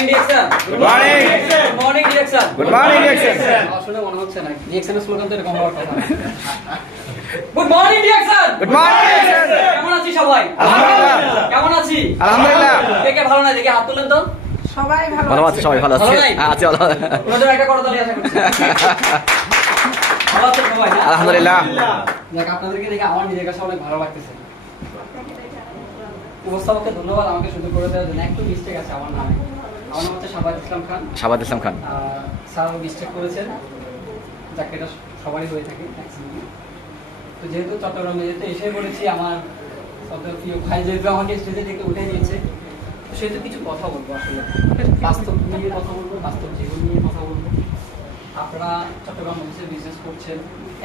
Morning direction. Good morning. Good morning direction. Good morning direction. আসলে মনে হচ্ছে না ডিরেকশনের স্লোগান তো এরকম হওয়ার কথা। Good morning direction. Good morning direction. কেমন আছি সবাই? আলহামদুলিল্লাহ। কেমন আছি? আলহামদুলিল্লাহ। কে কে ভালো না দেখে হাত তুলেন তো। সবাই ভালো ভালো আছে, সবাই ভালো আছে। ভালো নাই? আছে ভালো। ওনাদের একটা করতালি আশা করছি। ভালো আছেন সবাই না? আলহামদুলিল্লাহ। দেখ আপনাদেরকে দেখে আমার নিজের কাছে অনেক ভালো লাগতেছে। উপস্থাপককে ধন্যবাদ আমাকে সুযোগ করে দেওয়ার জন্য। একটু মিস্টেক আছে আমার নামে। আমার নাম হচ্ছে শাবাদ ইসলাম খান। শাবাদ ইসলাম খান। স্যার মিস্টেক করেছেন, যাকে এটা সবারই হয়ে থাকে। তো যেহেতু চট্টগ্রামে যেহেতু এসে বলেছি, আমার প্রিয় ভাই যেহেতু আমাকে স্টেজে থেকে উঠে নিয়েছে, তো সেহেতু কিছু কথা বলবো। আসলে বাস্তব নিয়ে কথা বলবো, বাস্তব জীবন নিয়ে কথা বলবো। আপনারা চট্টগ্রাম অফিসে বিজনেস করছেন,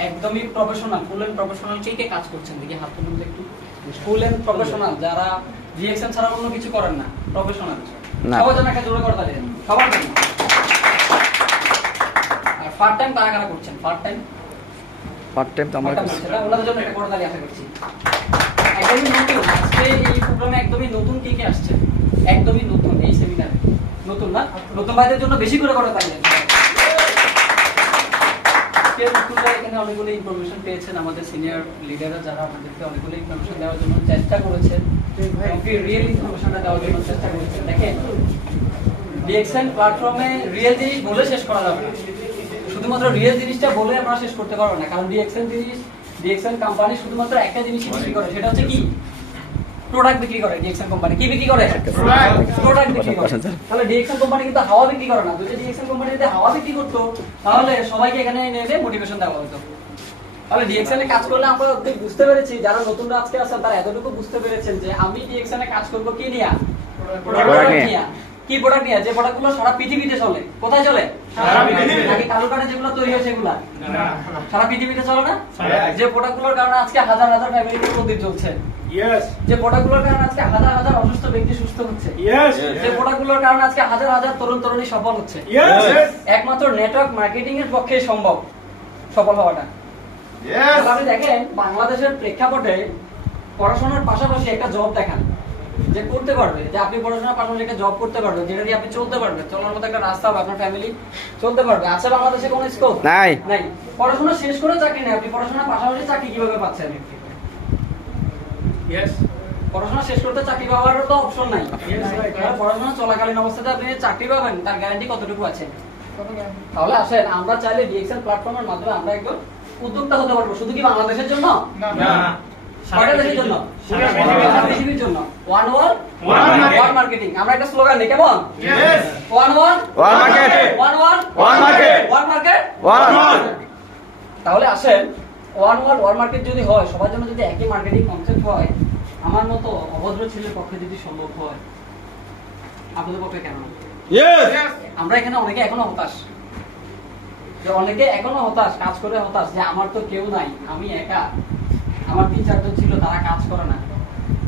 একদমই প্রফেশনাল, ফুল এন্ড প্রফেশনাল কে কে কাজ করছেন দেখি হাত তুলুন একটু। ফুল এন্ড প্রফেশনাল, যারা রিঅ্যাকশন ছাড়া অন্য কিছু করেন না, প্রফেশনাল। সবার জন্য একটা জোরে করতে দেন, সবার জন্য। আর পার্ট টাইম কারা কারা করছেন? পার্ট টাইম তো আমরা ওনাদের জন্য একটা করতালি আশা করছি। একদমই নতুন আজকে এই প্রোগ্রামে, একদমই নতুন কে কে আসছে? একদমই নতুন এই সেমিনারে, নতুন না? নতুন ভাইদের জন্য বেশি করে করতালি দেন। এখানে অনেকগুলো ইনফরমেশন পেয়েছেন, আমাদের সিনিয়র লিডাররা যারা আপনাদেরকে অনেকগুলো ইনফরমেশন দেওয়ার জন্য চেষ্টা করেছেন, রিয়েল ইনফরমেশনটা দেওয়ার জন্য চেষ্টা করেছেন। দেখেন, ডিএক্সএন প্ল্যাটফর্মে রিয়েল জিনিস বলে শেষ করা যাবে না। শুধুমাত্র রিয়েল জিনিসটা বলে আমরা শেষ করতে পারবো না, কারণ ডিএক্সএন কোম্পানি শুধুমাত্র একটা জিনিসই বিক্রি করে, সেটা হচ্ছে কি? প্রোডাক্ট বিক্রি করে। ডিএক্সএন কোম্পানি কি বিক্রি করে? প্রোডাক্ট বিক্রি করে। তাহলে ডিএক্সএন কোম্পানি কিন্তু হাওয়া বিক্রি করে না। যদি ডিএক্সএন কোম্পানি যদি হাওয়া বিক্রি করতো, তাহলে সবাইকে এখানে এনে মোটিভেশন দেওয়া হতো। তাহলে ডিএক্সএন এ কাজ করলে আমরা বুঝতে পেরেছি, যারা নতুনরা আজকে আছেন তারা এতটুকু বুঝতে পেরেছেন যে আমি ডিএক্সএন এ কাজ করব কি নিয়ে? প্রোডাক্ট নিয়ে। কি প্রোডাক্ট নিয়ে? যে প্রোডাক্টগুলো সারা পৃথিবীতে চলে। কোথায় চলে? সারা পৃথিবীতে। নাকি কালুকাটা যেগুলো তৈরি হয়েছে সেগুলো? না, সারা পৃথিবীতে চলে না? যে প্রোডাক্টগুলোর কারণে আজকে হাজার হাজার ফ্যামিলির মন্দির চলছে। যে প্রোডাক্টগুলোর কারণে আজকে হাজার হাজার অসুস্থ ব্যক্তি সুস্থ হচ্ছে। যে প্রোডাক্টগুলোর কারণে আজকে হাজার হাজার তরুণ তরুণী সফল হচ্ছে। একমাত্র নেটওয়ার্ক মার্কেটিং এর পক্ষে সম্ভব সফল হওয়াটা। আপনি দেখেন, বাংলাদেশের প্রেক্ষাপটে পড়াশোনার পাশাপাশি একটা জব দেখান যে করতে পারবে, যে আপনি পড়াশোনার পাশাপাশি একটা জব করতে পারবেন, যেটা দিয়ে আপনি চলতে পারবেন, চলার মতো একটা রাস্তা হবে, আপনার ফ্যামিলি চলতে পারবে। আছে বাংলাদেশে কোনো স্কোপ? নাই। নাই। পড়াশোনা শেষ করে চাকরি নেই, আপনি পড়াশোনার পাশাপাশি চাকরি কিভাবে পাচ্ছেন? পড়াশোনা শেষ করতে চাকরি পাওয়ার তো অপশন নাই। পড়াশোনা চলাকালীন অবস্থাতে আপনি চাকরি পাবেন, তার গ্যারান্টি কতটুকু আছে? তাহলে আসেন, আমরা চাইলে ডিএক্সএন প্ল্যাটফর্মের মাধ্যমে আমরা একদম উদ্যোক্তা হতে পারবো। শুধু কি বাংলাদেশের জন্য? না, সারা দেশের জন্য, সারা পৃথিবীর জন্য। One world one marketing. আমরা একটা স্লোগান দিই, কেমন? One world one market. One world one market. One market one. তাহলে আসেন, ওয়ান ওয়ার্ল্ড ওয়ান মার্কেট যদি হয়, সবার জন্য যদি একই মার্কেটিং কনসেপ্ট হয়, আমার মতো অভদ্র ছেলের পক্ষে যদি সম্ভব হয়, আপনাদের পক্ষে কেন না? আমরা এখানে অনেকে এখনো হতাশ, যে অনেকে এখনো হতাশ, কাজ করে হতাশ, যে আমার তো কেউ নাই, আমি একা, আমার ৩-৪ জন ছিল, তারা কাজ করে না।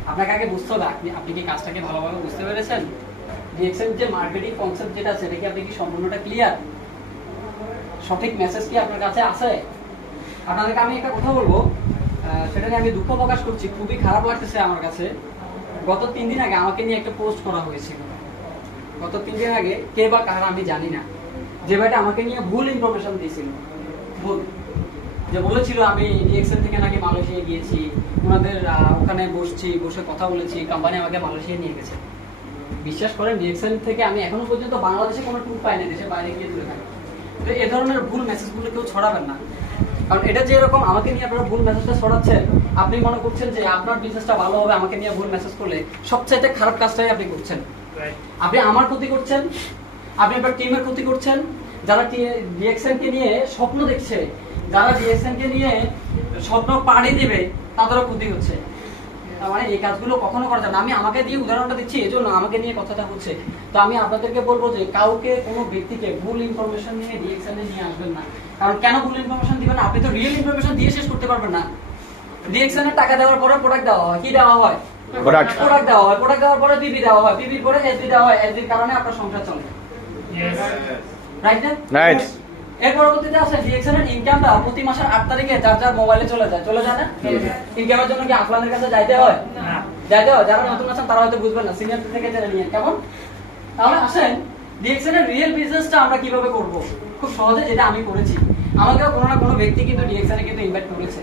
আপনাকে আগে বুঝতে হবে, আপনি কি কাজটাকে ভালোভাবে বুঝতে পেরেছেন? ডিএক্সএন যে মার্কেটিং কনসেপ্ট যেটা, সেটা কি আপনি কি সম্পূর্ণটা ক্লিয়ার? সঠিক মেসেজ কি আপনার কাছে আছে? আপনাদেরকে আমি একটা কথা বলবো, সেটা নিয়ে আমি দুঃখ প্রকাশ করছি, খুবই খারাপ লাগতেছে আমার কাছে। গত 3 দিন আগে আমাকে নিয়ে একটা পোস্ট করা হয়েছিল। গত 3 দিন আগে কে বা কারা আমি জানি না, যে ভাইটা আমাকে নিয়ে ভুল ইনফরমেশন দিয়েছিল। ভুল যে বলেছিল আমি ডিএক্সএন থেকে নাকি মালয়েশিয়া গিয়েছি, ওনাদের ওখানে বসে কথা বলেছি, কোম্পানি আমাকে মালয়েশিয়া নিয়ে গেছে। বিশ্বাস করেন, ডিএক্সএন থেকে আমি এখনো পর্যন্ত বাংলাদেশে কোনো ট্যুর পাইনি, দেশের বাইরে গিয়ে দূরে থাকি। তো এ ধরনের ভুল মেসেজগুলো কেউ ছড়াবেন না, কারণ এটা যে এরকম আমাকে নিয়ে আপনারা ভুল মেসেজটা ছড়াচ্ছেন, আপনি মনে করছেন যে আপনার বিজনেসটা ভালো হবে আমাকে নিয়ে ভুল মেসেজ করলে, সবচাইতে খারাপ কাজটাই আপনি করছেন। আপনি আমার ক্ষতি করছেন, আপনি আপনার টিমের ক্ষতি করছেন, যারা ডিএক্সএন কে নিয়ে স্বপ্ন দেখছে, যারা ডিএক্সএন কে নিয়ে স্বপ্ন পাড়ি দিবে, তাদেরও ক্ষতি হচ্ছে। তার মানে এই কাজগুলো কখনো করা যাবে না। আমি আমাকে দিয়ে উদাহরণটা দিচ্ছি, এজন্য আমাকে নিয়ে কথাটা হচ্ছে। তো আমি আপনাদেরকে বলবো যে কাউকে, কোনো ব্যক্তিকে ভুল ইনফরমেশন নিয়ে ডিএক্সএন এ নিয়ে আসবেন না। কারণ কেন ভুল ইনফরমেশন দিবেন? আপনি তো রিয়েল ইনফরমেশন দিয়ে শেষ করতে পারবেন না। ডিএক্সএন এর টাকা দেওয়ার পরে প্রোডাক্ট দেওয়া হয়, কি দেওয়া হয়? প্রোডাক্ট দেওয়া হয়, প্রোডাক্ট দেওয়ার পরে পিবি দেওয়া হয়, পিবির পরে এসডি দেওয়া হয়, এসডির কারণে আপনার সংসার চলে। রাইট না? রাইট। এর পরবর্তীতে আসে ডিএক্সএন এর ইনকামটা প্রতি মাসের 8 তারিখে যার যার মোবাইলে চলে যায় না? ইনকামের জন্য কি আপনাদের কাছে যাইতে হয়? না, যাইতে হয়। যারা নতুন আছেন তারা হয়তো বুঝবেন না, সিনিয়র থেকে জেনে নিয়ে কেমন। তাহলে আসেন, ডিএক্সএন এর রিয়েল বিজনেসটা আমরা কিভাবে করব? খুব সহজে, যেটা আমি করেছি। আমাকেও কোনো না কোনো ব্যক্তি কিন্তু ডিএক্সএন এ কিন্তু ইনভাইট করেছে,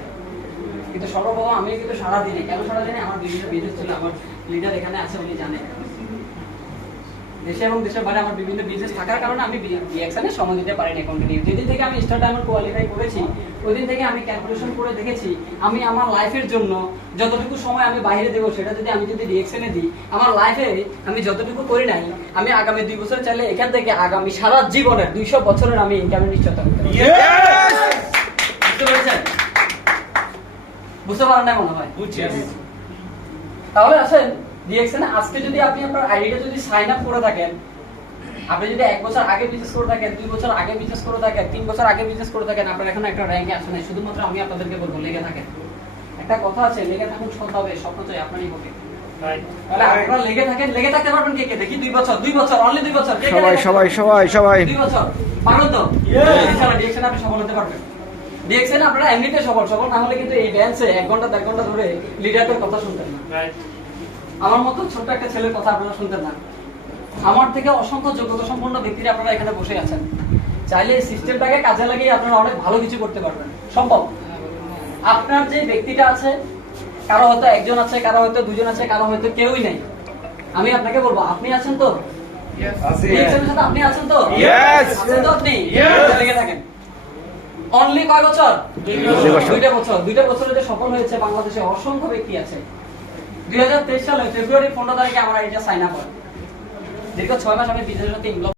কিন্তু সর্বপ্রথম আমি কিন্তু সারা দিনে, কেন সারা দিনে, আমার বিভিন্ন বিজনেস ছিল, আমার লিডার এখানে আছে, উনি জানে। দেশে এবং দেশের বাইরে আমার বিভিন্ন বিজনেস থাকার কারণে আমি ডিএক্সএন এ সময় দিতে পারিনি কন্টিনিউ। যেদিন থেকে আমি স্টার ডায়মন্ড কোয়ালিফাই করেছি, ওই দিন থেকে আমি ক্যালকুলেশন করে দেখেছি, আমি আমার লাইফের জন্য যতটুকু সময় আমি বাইরে দেবো, সেটা যদি আমি ডিএক্সএন এ দিই, আমার লাইফে আমি যতটুকু করি নাই, আমি আগামী 2 বছর চাইলে এখান থেকে আগামী সারা জীবনের 200 বছরের আমি ইনকামের নিশ্চয়তা করতে পারি। বুঝতে পেরেছেন? বুঝতে পারেন না মনে হয়? তাহলে আসেন, ডিএক্সএন এ আজকে যদি আপনি আপনার আইডিটা যদি সাইন আপ করে থাকেন, আপনি যদি 1 বছর আগে বিজনেস করে থাকেন, 2 বছর আগে বিজনেস করে থাকেন, 3 বছর আগে বিজনেস করে থাকেন, আপনার এখন একটা র‍্যাঙ্কে আসে নাই, শুধুমাত্র আমি আপনাদেরকে বলবো লেগে থাকেন। একটা কথা আছে, লেগে থাকুন সব হবে, স্বপ্ন চাই আপনারই হবে। তাহলে আপনারা লেগে থাকেন, লেগে থাকতে পারবেন কে কে? দেখি 2 বছর, 2 বছর, অনলি 2 বছর। কে কে সবাই লেগে থাকতে সবাই পারবেন? সবাই সবাই 2 বছর পারবেন তো? ইনশাআল্লাহ ডিএক্সএন আপনি সফল হতে পারবেন। ডিএক্সএন আপনারা এমনিতে সফল না হলে কিন্তু এই ড্যান্সে 1 ঘন্টা 1.5 ঘন্টা ধরে লিডারদের কথা শুনতেন না। আমার মতো ছোট্ট একটা ছেলের কথা আপনারা শুনতেন না। আমার থেকে অসংখ্য যোগ্যতা সম্পন্ন ব্যক্তিরা আপনারা এখানে বসে আছেন। চাইলে এই সিস্টেমটাকে কাজে লাগিয়ে আপনারা অনেক ভালো কিছু করতে পারবেন, সম্ভব। আপনার যে ব্যক্তিটা আছে, কারো হয়তো একজন আছে, কারো হয়তো 2 জন আছে, কারো হয়তো কেউই নাই। আমি আপনাকে বলবো, আপনি আছেন তো? ডিএক্সএনের সাথে আপনি আছেন তো? আছেন তো আপনি? লেগে থাকেন। অনলি কয় বছর? 2 বছর। 2 বছরে যে সফল হয়েছে বাংলাদেশে অসংখ্য ব্যক্তি আছে। 2023 সালে ফেব্রুয়ারি 15 তারিখে আমরা এটা সাইন আপ হয়। দীর্ঘ 6 মাস আমি বিজনেসের সাথে ইনভলভ